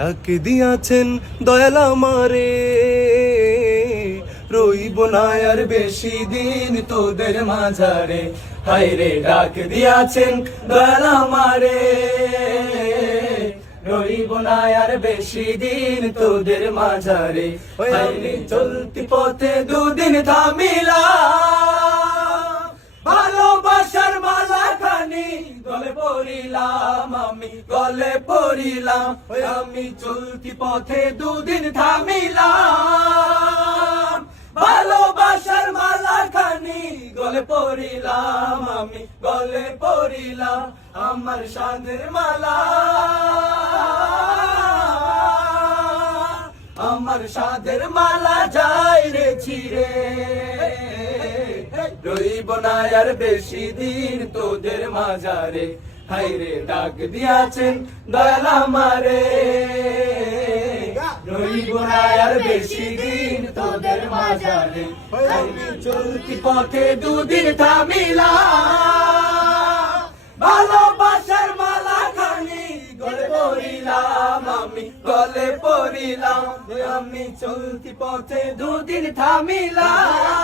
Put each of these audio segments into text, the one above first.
ডাক দিয়াছেন দয়াল আমারে, রইব না আর বেশি দিন তোদের মাঝারে। হায়রে ডাক দিয়াছেন দয়াল আমারে, রইব না আর বেশি দিন তোদের মাঝারে। হায়রে চলতি পথে দুদিন থামিলাম, ভালোবাসার মালা খানি গলে পড়িলাম, আমি গলে পড়িলাম। আমি চলতি পথে দুদিন থামিলাম, ভালোবাসার মালা খানি গলে পড়িলাম, আমি গলে পড়িলাম। আমার সাধের মালা, আমার সাধের মালা যাই রে ছিড়ে, রইব না আর বেশি দিন তোদের মাঝারে। হায়রে ডাক দিয়াছেন দয়াল আমারে, রইব না আর বেশি দিন তোদের মাঝারে। আমি চলতি পথে দুদিন থামিলাম, ভালোবাসার মালা খানি গলে পড়িলাম, আমি গলে পড়িলাম। আমি চলতি পথে দুদিন থামিলাম,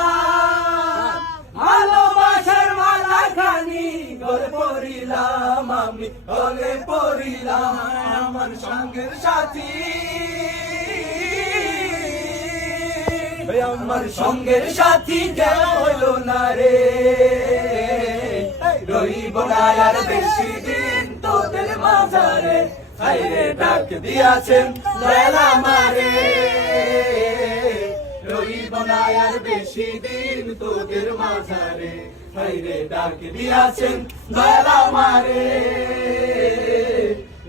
ভালোবাসার মালা খানি গলে পড়িলাম, আমি গলে পড়িলাম। আমার সঙ্গের সাথী, আমার সঙ্গের সাথী কেন হলো না রে, রইব না আর বেশি দিন তোদের মাঝারে। হায়রে ডাক দিয়াছেন দয়াল আমারে, রইব না আর বেশি দিন তোদের মাঝারে। হায়রে ডাক দিয়াছেন দয়াল আমারে,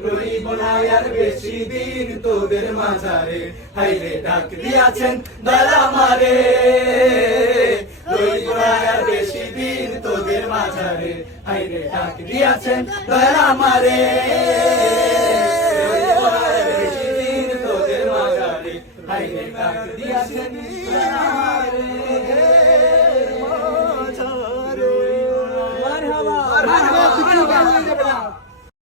রইব না আর বেশি দিন তোদের মাঝারে। হায়রে ডাক দিয়াছেন দয়াল আমারে, রইব না আর বেশি দিন তোদের মাঝারে। হায়রে ডাক দিয়াছেন দয়াল আমারে।